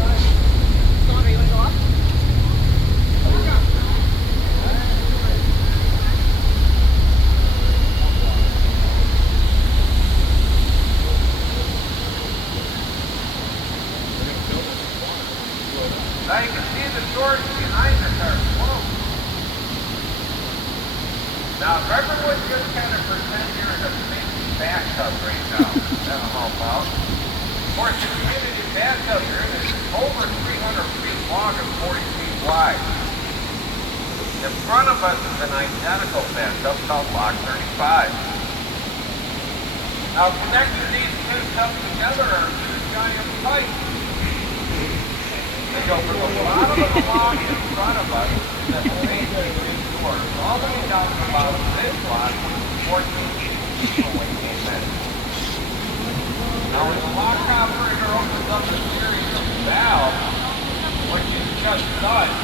Sandra, you want to go up? Now you can see the doors behind us are closed. Now everyone's just kind of pretend you're in a big bathtub right now. That'll help out. Of course, if you get in your bathtub, you're in it over 300 feet long and 40 feet wide. In front of us is an identical bathtub called Lock 35. Now connecting these two tubs together are two giant pipes. They go from the bottom of the lock in front of us to the basically two doors, all the way down to about this lock, 14 feet away came in. Now when the lock operator opens up the series of valves, which is just done,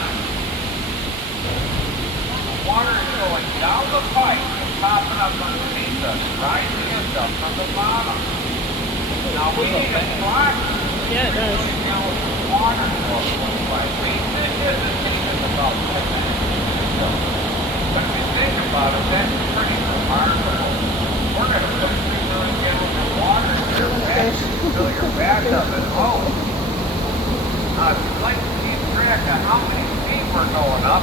the water is going down the pipe and popping up underneath us, rising us up from the bottom. Now we need a block. Yeah, it does. Water flow by feet. This isn't even about 10 minutes. So, but if you think about it, that's pretty remarkable. We're going to put 3 million gallons of water in your bathtub to fill your bathtub at home. If you'd like to keep track of how many feet we're going up,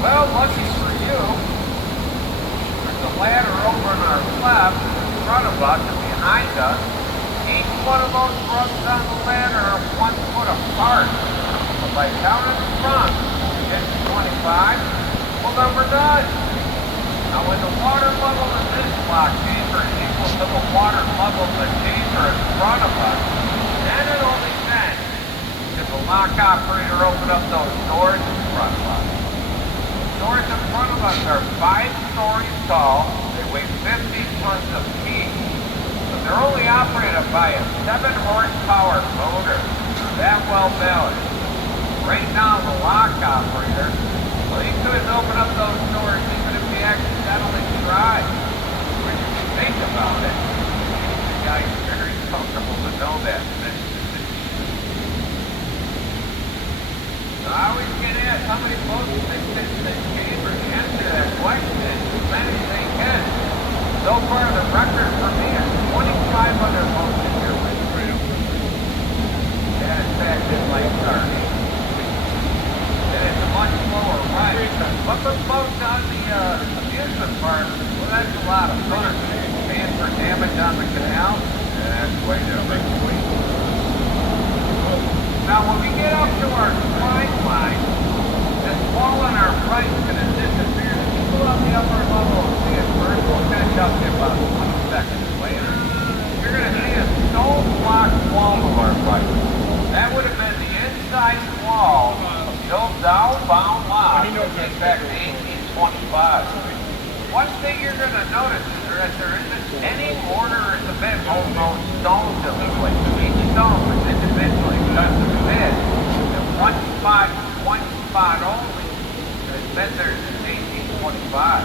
well, lucky for you, there's a ladder over on our left, in front of us and behind us. Each one of those rungs on the ladder are 1 foot apart. So by counting the front, we get to 25, well then we're done. Now when the water level in this lock chamber is equal to the water level in the chamber in front of us, then and only then can the lock operator open up those doors in front of us. The doors in front of us are 5 stories tall. They weigh 50 tons of heat. They're only operated by a 7 horsepower motor. That well balanced. Right now the lock operator, well, he couldn't open up those doors even if he accidentally tried. Which if you think about it, the guy's very comfortable to know that. So I always get asked how many boats they fit in this chamber. The answer to that question is as many as they can. So far, the record for me is 2,500 votes in here with freedom. And in fact, it's like 30. And it's a much slower ride. But the boats on the amusement park, well, that's a lot of fun. Paying for damage on the canal, that's way different. Now, when we get up to our strike line, this wall on our right is going to disappear. Pull out the upper level and see it first. We'll catch up to about 20 seconds later. You're going to see a stone block wall to our right. That would have been the inside wall of the old downbound lock that dates back to 1825. One thing you're going to notice is that there isn't any mortar or cement homegrown stones in the place. Each stone was individually cut to fit in one spot only. It's been there since 1825.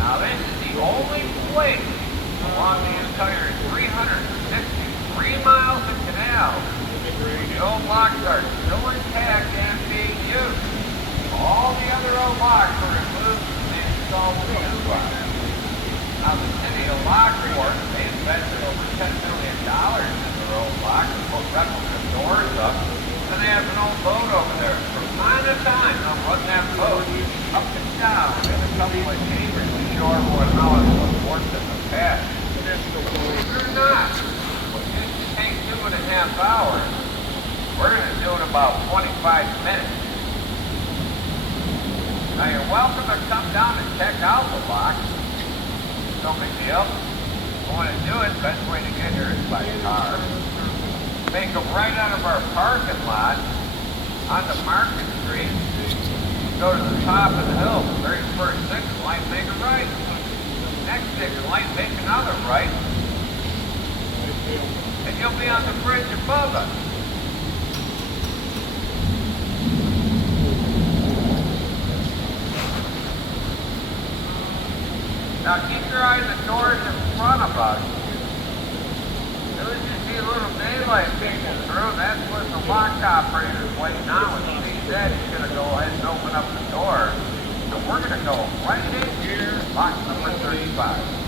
Now this is the only place along the entire 363 miles of canal where the old locks are still intact and being used. All the other old locks were removed and installed new ones. Now the city of Lockport, they invested over $10 million in their old locks and put replica doors up. And they have an old boat over there. From time to time, they'll run that boat up and down in a couple of chambers to show everyone how it was worked in the past. Believe it or not, what used to take 2.5 hours, we're going to do it about 25 minutes. Now you're welcome to come down and check out the lock. No big deal. If you want to do it, best way to get here is by car. Make them right out of our parking lot onto Market Street. Go to the top of the hill, the very first signal light, make a right. Next signal light, make another right. And you'll be on the bridge above us. Now keep your eye on the doors in front of us. As soon as you see a little daylight peeking through, that's when the lock operator's waiting on with me. He said he's going to go ahead and open up the door. So we're going to go right in here, box number 35.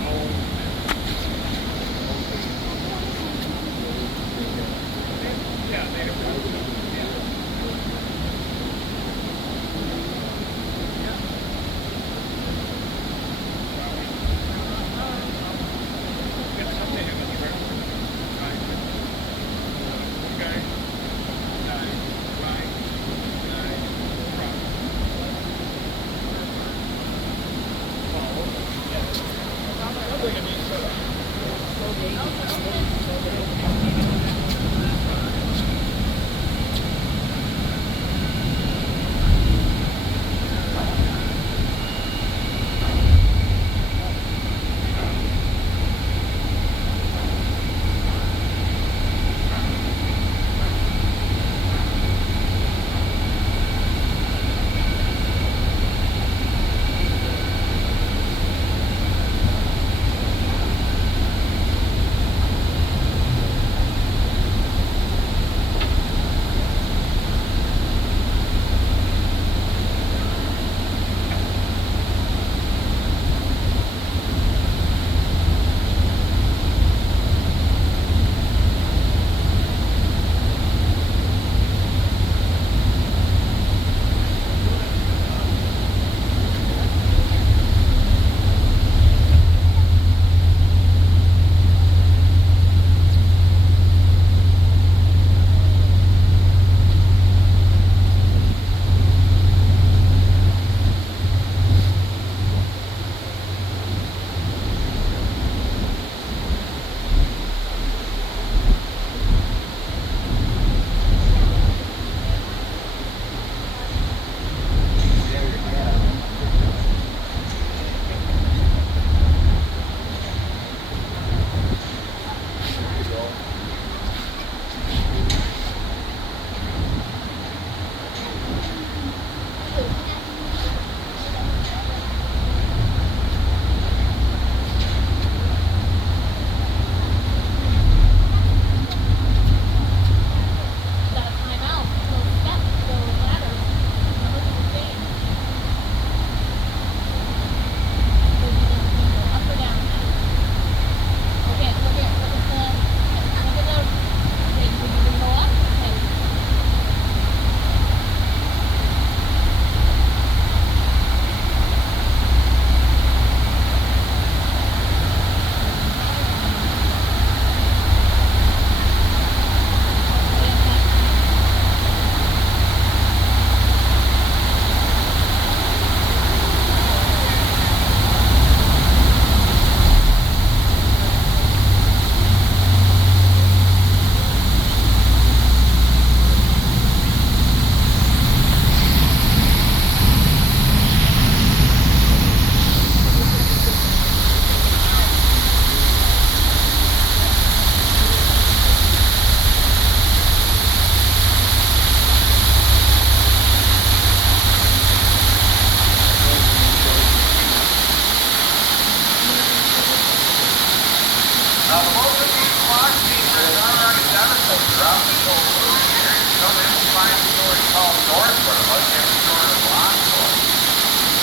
Called Northport, like every store in Lockport.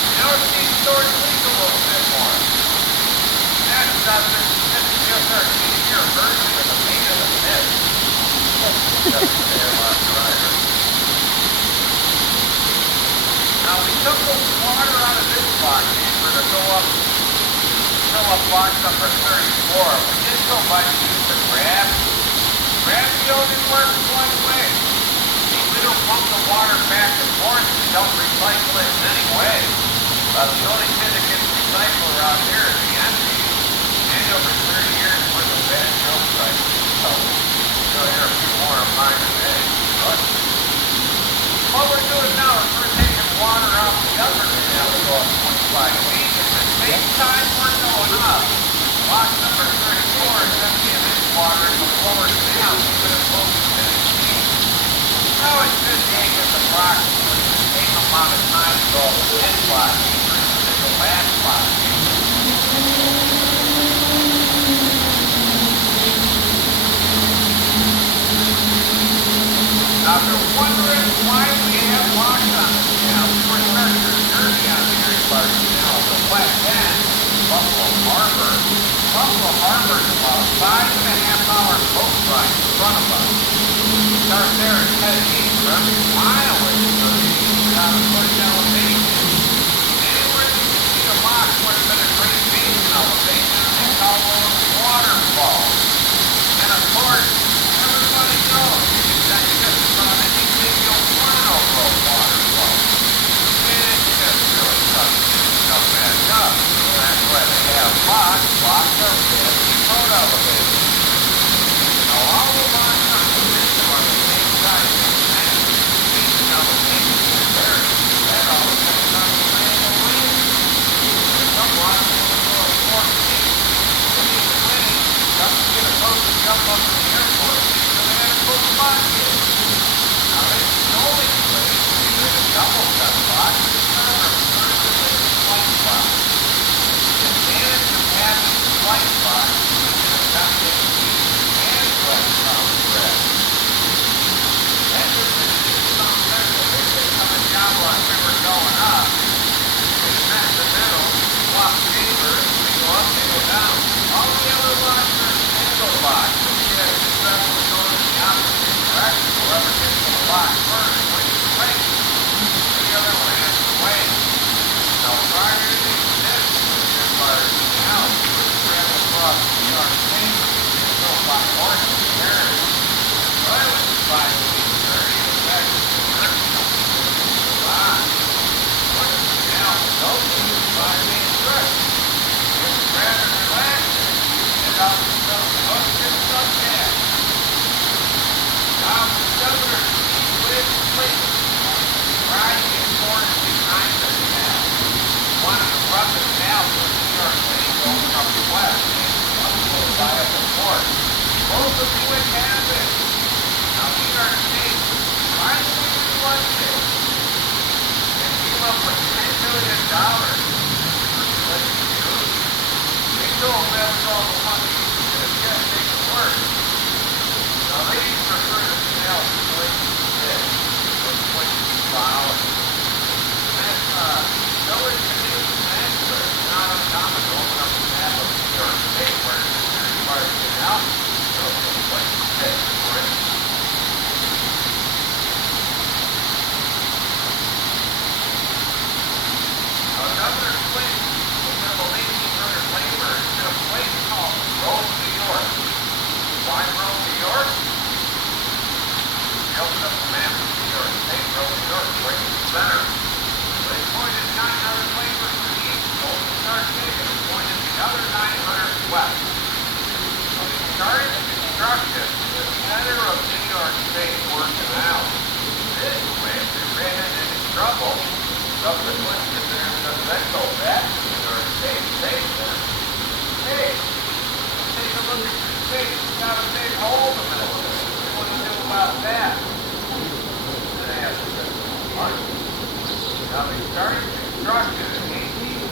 You notice these stores leak a little bit more. That's just our easier version of the pain of the pit. Now we took the water out of this box chamber to fill up box number 34. We did so by the use of grab. Grab seal didn't work one way. We don't pump the water back and forth and don't recycle it in any way. The only thing that gets recycled around here is the empty. And over 30 years worth of bad joke cycle. So you'll hear a few more of mine today. But what we're doing now is we're taking water off the upper canal to go up 25 feet. At the same time we're going up. Box number 34 is emptying this water in the lower canal, keeping it close to 50 feet. Now it's just taking approximately the same amount of time to go to this block versus the last block. Now Now, if you're wondering why we have locks on the canal, we were starting our journey on the Erie Canal, the west end, Buffalo Harbor. Buffalo Harbor is about a 5.5-hour boat ride in front of us. Start there and head east for every mile or so, without a foot elevation. Anywhere you can see a lock would have been a great basin elevation, and they call those waterfalls. And of course, everybody knows that you just run anything you want over a waterfall. And it just really doesn't come back up. So that's why they have locks. Locks are big boat elevators. Now all the locks on the system are the same size as the tank. Basin elevation is very that all depends on the angle wind. Some locks will go 4 feet. When it's windy, some get a boat to jump up in the airport. Now, this is the only place where the double cut lock is referred to as a flight lock. The advantage of having a flight lock is to accommodate heat and flight sound spread. Engines in the sound special, if they come a job like we were going up, they set in the middle, swap chambers, they go up, they go down. All the other locks are single locks, so you have to travel to go to the opposite. Whoever gets to the lock first wins the race. The other one has to wait. Now, prior to this, as far as the canal, we would travel across New York State. There's still a lot more to the area. So I was 5 feet 30, in fact, once the canal was open, it was 5 feet 30. It was rather relaxing. And out the stuff, most of it's up there. Now, the governor lives places riding in corners behind the canal. One of the roughest canals in New York City going from the west, Lockport by up the port. Both of them would happen. Now, New York State finally won this. They came up with $10 million for splitting the news. They told them that was all the money that was going to make it work. Now, ladies prefer the canal situations to this, or places solid. That's, village conditions extra. It's not uncommon to open up the map of New York State where it's a very part of the canal. So, what's the fit for it? Another place was about 1,800 laborers in a place called Rome, New York. Why Rome, New York? They opened up the map of New York State, Rome, New York, right in the center. They pointed 900 laborers to the east, opened Stark City, and pointed the other 900 west. So they started the construction in the center of New York State working out. This way, they ran into trouble. Subsequently, then go back to New York State Station. Hey, take a look at your state. It's got a big hole in the middle. What do you do about that? They have to spend some money. Now, they started construction in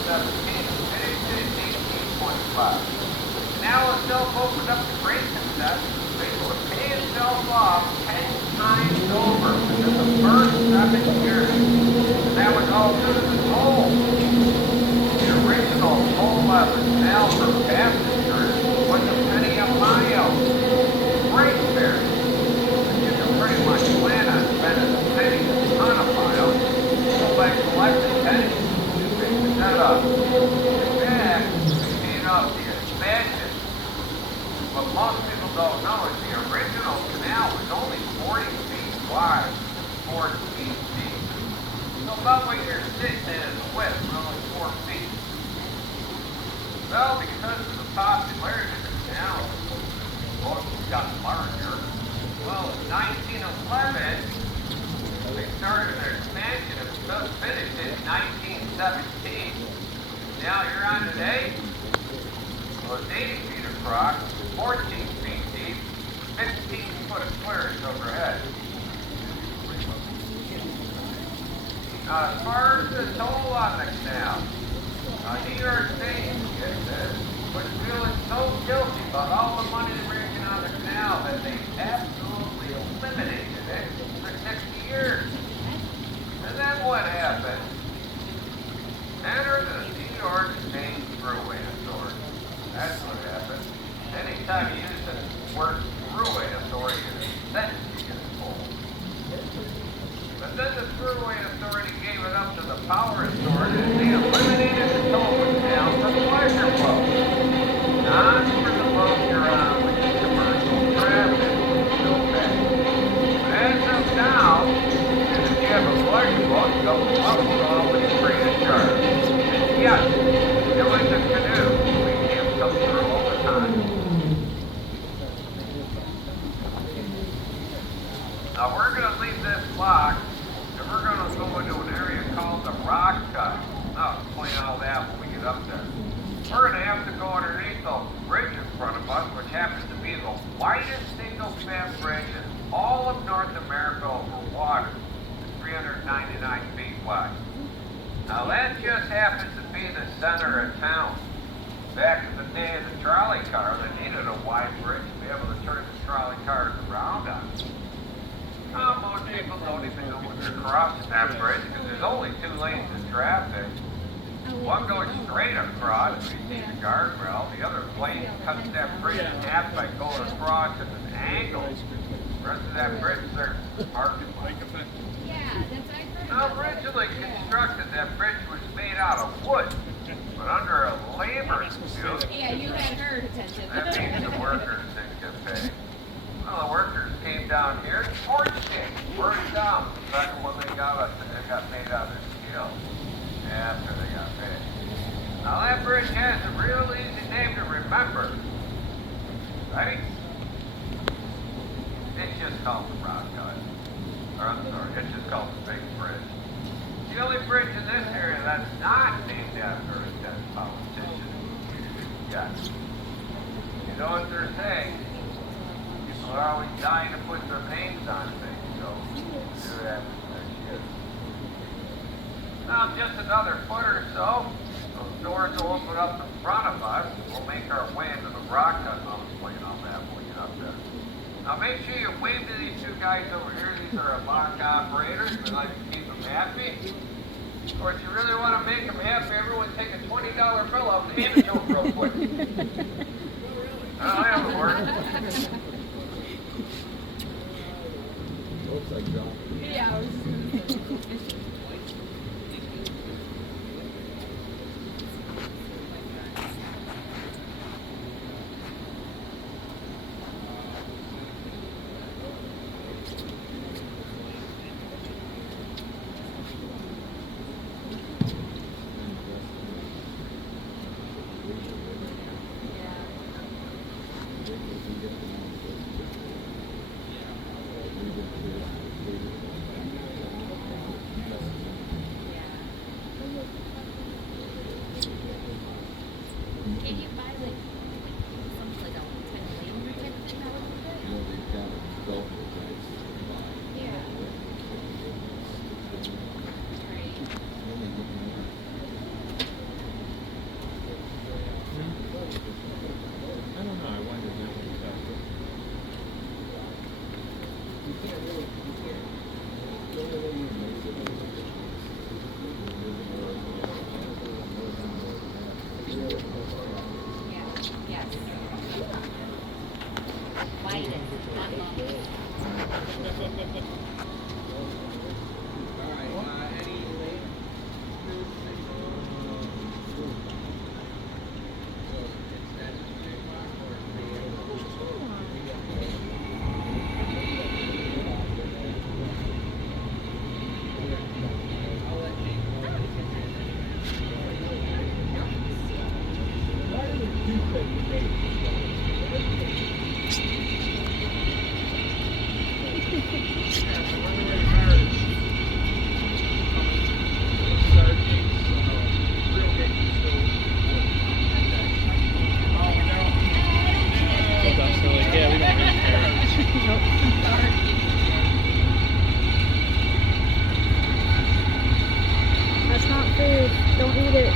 1817, finished in 1825. Now, itself opened up the great success. They would pay itself off 10 times over within the first 7 years. And that was all due to the toll. The original toll by the canal for passengers was a penny a mile. Freight fare. You can pretty much plan on spending a penny a ton of miles. So by collecting pennies, they set up. In fact, they paid off the expansion. What most people don't know is the original canal was only 40 feet wide, 4 feet deep. So about what you're sitting in is width, only 4 feet. Well, because of the popularity of the canal, boats got larger. Well, in 1911, they started their expansion. It was just finished in 1917. Now you're on today. Well, it's 80 feet across, 14 feet deep, 15 foot of clearance overhead. As far as the toll on the canal, New York State was feeling so guilty about all the money they were making on the canal that they absolutely eliminated it. The Now we're going to leave this block and we're going to go into an area called the Rock Cut. I'll explain all that when we get up there. We're going to have to go underneath the bridge in front of us, which happens to be the widest single-span bridge in all of North America over water. It's 399 feet wide. Now that just happens to be the center of town. Back in the day of the trolley car, they needed a wide bridge to be able to turn the trolley cars around on. Most people don't even know when they're crossing that bridge because there's only 2 lanes of traffic. One goes straight across, you see the guardrail. The other lane cuts that bridge in half by going across at an angle. The rest of that bridge serves as a parking lot. Yeah, that's what I heard. Now, originally constructed, that bridge was made out of wood, but under a labor dispute, Yeah, you had her attention. that means the workers didn't get paid. Well, the workers came down here, torched it, burned it down. The second one they got made out of steel after they got paid. Now that bridge has a real easy name to remember, right? It's just called the Rock Cut. Or I'm sorry, it's just called the Big Bridge. The only bridge in this area that's not named after a dead politician. Yes. You know what they're saying? People are always dying to put their names on things, so do that with their shit. Now, just another foot or so, those doors will open up in front of us. We'll make our way into the Rock Cut. I'll explain all that when we get up there. Now, make sure you wave to these 2 guys over here. These are our lock operators. We like to keep them happy. Of course, you really want to make them happy. Everyone take a $20 bill out and hand it to them real quick. Oh, that would work. Looks like John. Yeah, I was just gonna say. Can you buy like something like a 10-lane type of thing? You know, they've got golf guys. Yeah. Right. I don't know. I wonder if that would affect it. You can't really, you can't. The only way you make it Yeah. Yes. Widest, not longest. That's not food. Don't eat it.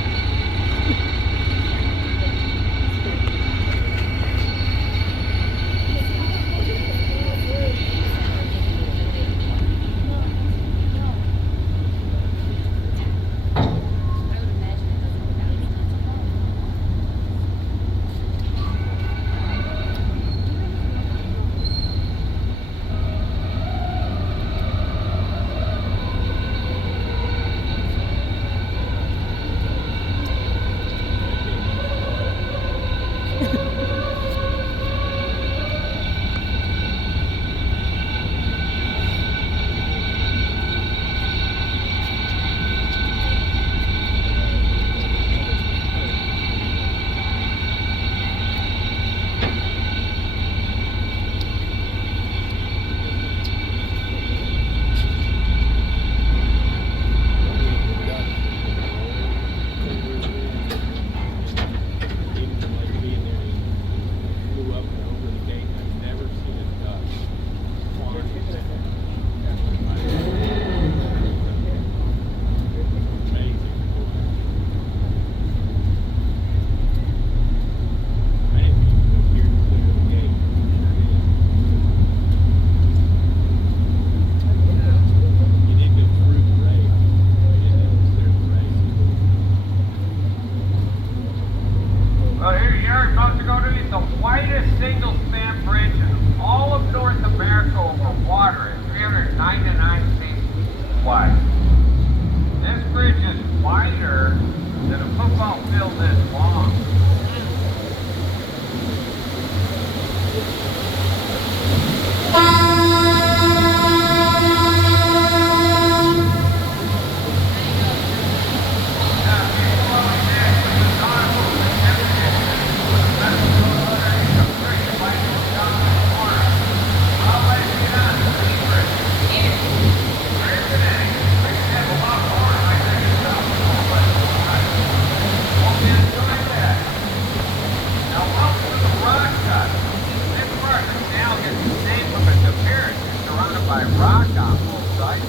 by rock on both sides.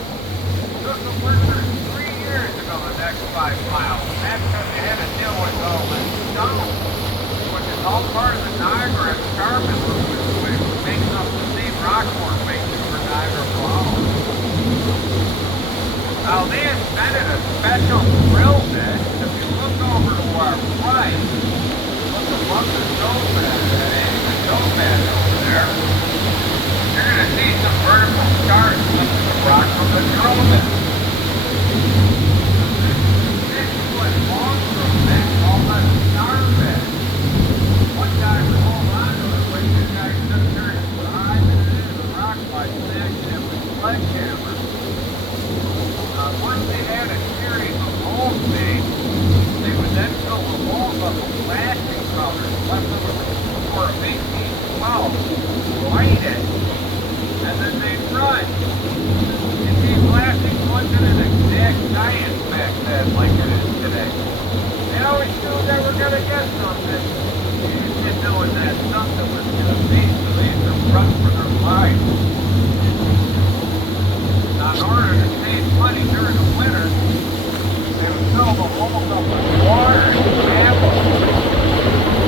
Took the workers 3 years to go the next 5 miles. And that's because they had to deal with all this stone, which is all part of the Niagara Escarpment, which makes up the same rock formation for Niagara Falls. Now they invented a special drill bit. If you look over to our right, look above the nomad over there, you're going to see some vertical scars lifting the rock from the drill bit. This is what long-term men call a star bed. One guy would hold on to it when two guys took turns driving it into the rock by smashing it with sledgehammer. Once they had a series of holes made, they would then fill the holes up with plastic powder left over for 1812, light it, and then they'd run. You see, plastic wasn't an exact science back then like it is today. They always knew they were going to get something. They just didn't know when that something was going to be, so they had to run for their lives. Now, in order to save money during the winter, they would fill the holes up with water and apples.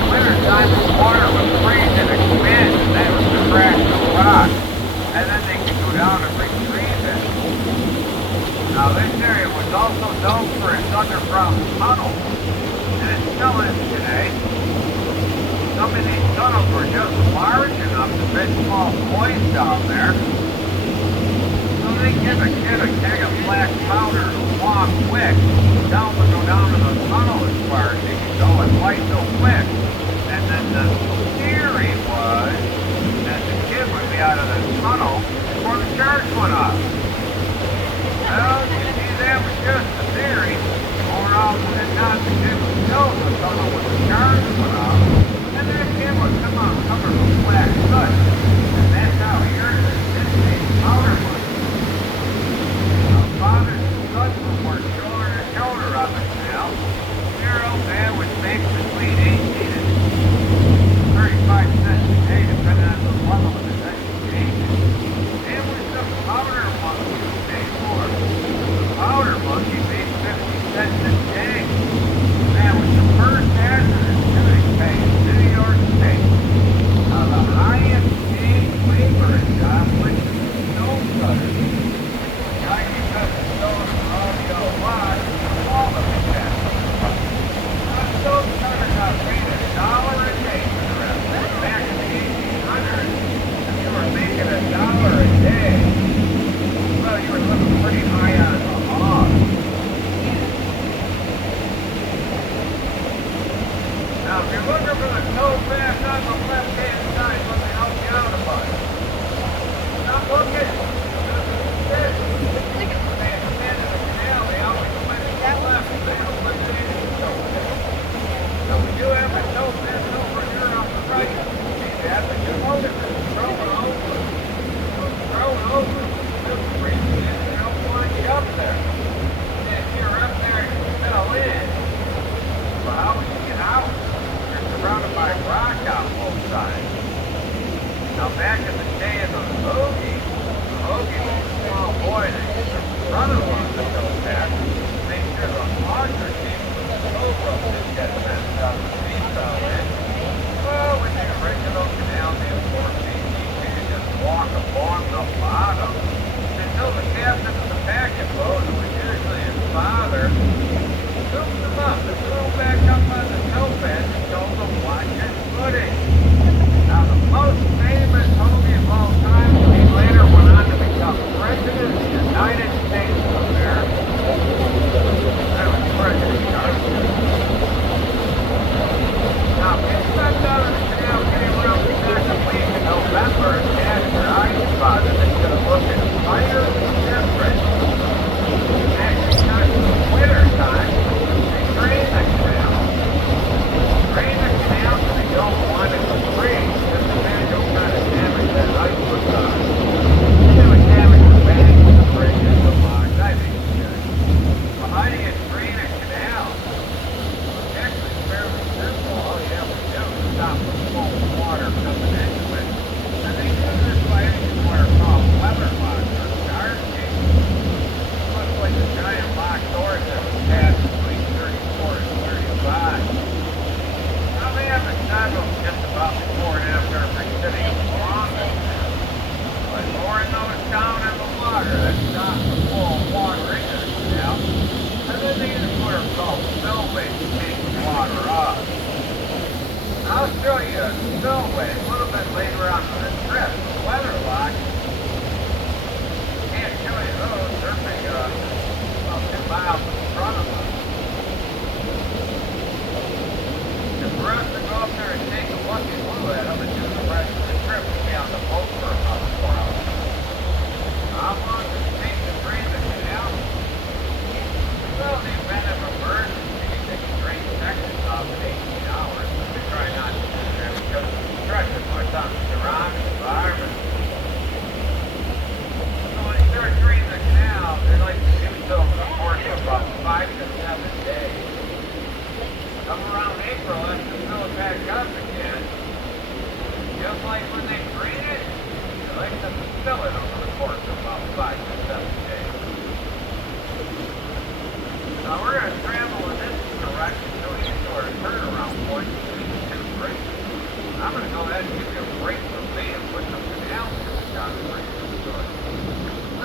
Winter time, the water would freeze and expand, and that was to crack the rock. And then they could go down and retrieve it. Now, this area was also known for its underground tunnels, and it still is today. Some of these tunnels were just large enough to fit small boys down there. They give a kid a keg of black powder to walk quick. Down to go down to the tunnel as far as he can go and fight so quick. And then the theory was that the kid would be out of the tunnel before the charge went off. Well, you see, that was just a theory. More often than not, the kid was still in the tunnel when the charge went off. And that kid would come out covered with black soot. And that's how he earned his powder money. Fathers and sons would work shoulder to shoulder on the canal. Zero man would make between 18 and 35 cents a day, depending on the level of his education. And with the powder monkey who paid for it. The powder monkey made 50 cents a day. That was the first hazardous shooting pay in New York State. Now the highest paid labor job went to the stone cutter. Stone cutter got paid $1 a day for the rest. Back in the 1800s, if you were making $1 a day, well, you were living pretty high on the hog. Now, if you're looking for the tow path on the left-hand side, let me help you out about it. Stop looking. We do have a tow path over here on the right. See that? But you notice it's growing over. It's growing over. This reason is they don't want you up there. If you're up there, you fell in. Well, how would you get out? You're surrounded by rock on both sides. Now, back in the day of the boogie,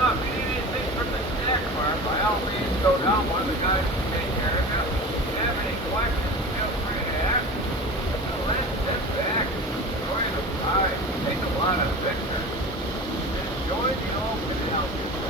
So if you need anything from the snack bar, by all means go down. One of the guys will take care of you. If you have any questions, feel free to ask. So let's sit back and enjoy the ride. Take a lot of pictures. Enjoy the open house.